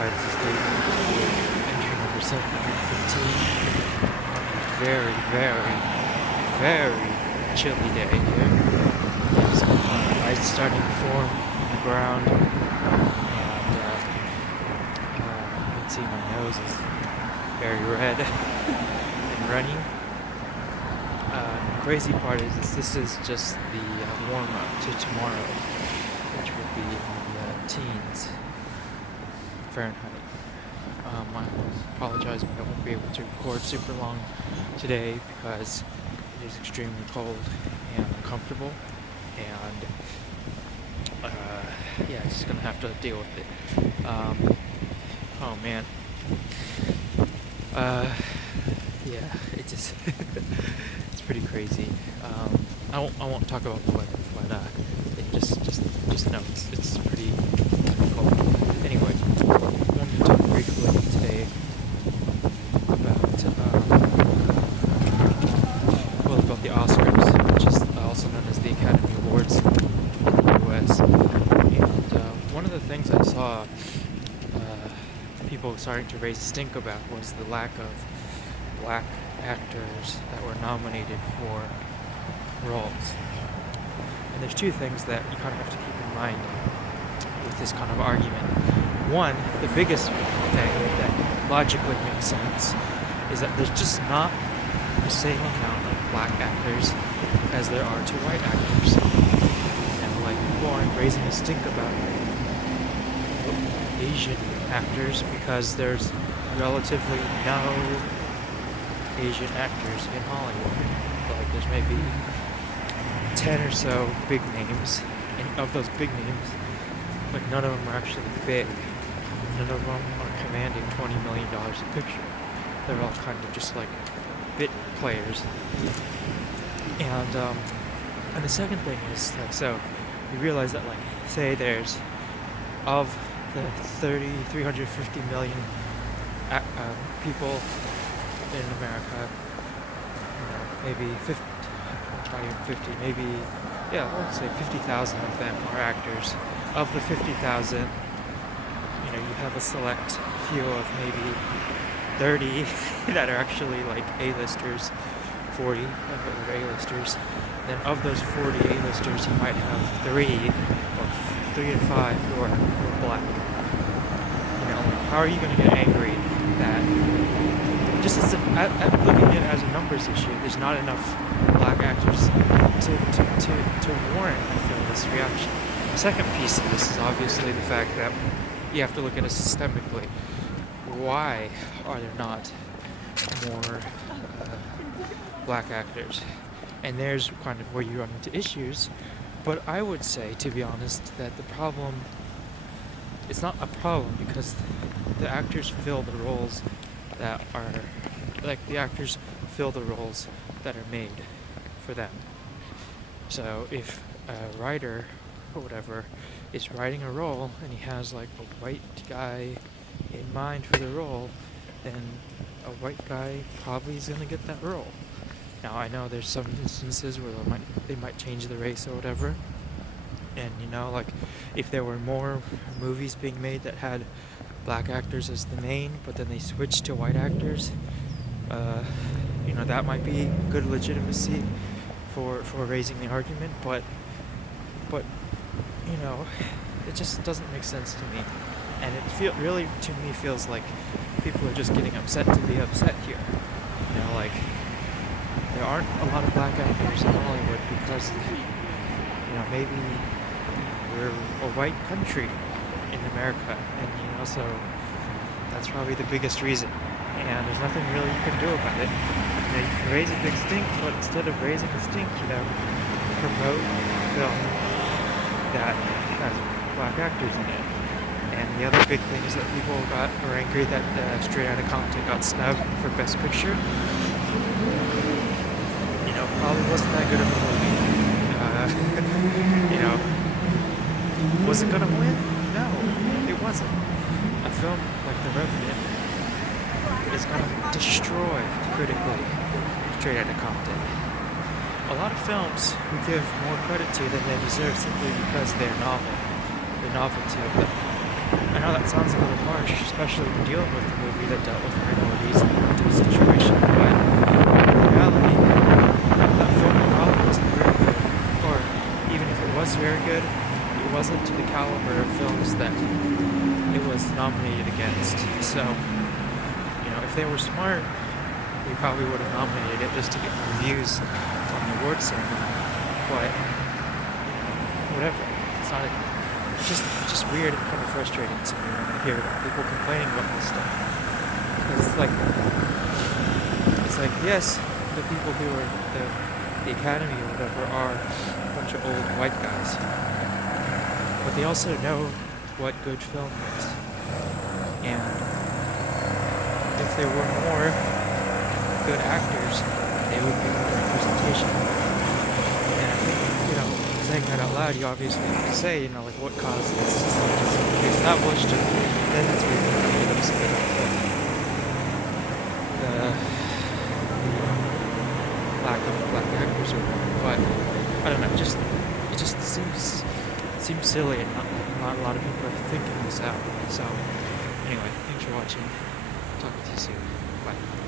Independence Day, entry number 715. Very, very, very chilly day here. There's ice starting to form on the ground, and you can see my nose is very red and running. The crazy part is this is just the warm-up to tomorrow, which will be in the teens Fahrenheit. I apologize, but I won't be able to record super long today because it is extremely cold and uncomfortable, and yeah, just gonna have to deal with it. Oh man, yeah, it just it's pretty crazy. I won't talk about the weather, but it just know it's pretty cold. Anyway, I wanted to talk briefly today about the Oscars, which is also known as the Academy Awards in the U.S. And one of the things I saw people starting to raise a stink about was the lack of black actors that were nominated for roles. And there's two things that you kind of have to keep in mind with this kind of argument. One, the biggest thing that logically makes sense is that there's just not the same amount of black actors as there are to white actors. And like, people aren't raising a stink about Asian actors because there's relatively no Asian actors in Hollywood. Like, there's maybe 10 or so big names, and of those big names, like, none of them are actually big. None of them are commanding $20 million a picture. They're all kind of just like bit players. And the second thing is that, so you realize that, like, say there's, of the 350 million people in America, maybe 50, not even 50, maybe, yeah, let's say 50,000 of them are actors. Of the 50,000, you have a select few of maybe 30 that are actually like A-listers, 40 that are A-listers. Then of those 40 A-listers, you might have 3 to 5 who are black. How are you going to get angry that just at looking at it as a numbers issue, there's not enough black actors to warrant, I feel, this reaction. The second piece of this is obviously the fact that you have to look at it systemically. Why are there not more black actors? And there's kind of where you run into issues. But I would say, to be honest, that the problem, it's not a problem because the actors fill the roles that are, like, the actors fill the roles that are made for them. So if a writer or whatever is writing a role and he has like a white guy in mind for the role, then a white guy probably is going to get that role. Now, I know there's some instances where they might change the race or whatever, and like, if there were more movies being made that had black actors as the main, but then they switched to white actors, that might be good legitimacy for raising the argument, but it just doesn't make sense to me, and it really to me feels like people are just getting upset to be upset here. Like, there aren't a lot of black actors in Hollywood because maybe we're a white country in America, and so that's probably the biggest reason, and there's nothing really you can do about it. You can raise a big stink, but instead of raising a stink, promote film that has black actors in it. And the other big thing is that people were angry that Straight Outta Compton got snubbed for Best Picture. Probably wasn't that good of a movie. Was it gonna win? No, it wasn't. A film like The Revenant is gonna destroy critically Straight Outta Compton. A lot of films we give more credit to than they deserve simply because they're novel. The novelty of them. I know that sounds a little harsh, especially when dealing with a movie that dealt with minorities and the situation, but in reality, that film probably wasn't very good. Or even if it was very good, it wasn't to the caliber of films that it was nominated against. So, if they were smart, we probably would have nominated it just to get reviews on the award ceremony. But, whatever. It's not a it's just weird and kind of frustrating to me when I hear people complaining about this stuff. Because it's like, yes, the people who are the Academy or whatever are a bunch of old white guys, but they also know what good film is. And if there were more good actors, they would be more representation. And I think, saying that out loud, you obviously have to say, like what caused this to be established, and then it's really made upset about the lack of black actors or whatever. But I don't know, it just seems silly, and not a lot of people are thinking this out. So anyway, thanks for watching. Talk with you soon. Bye.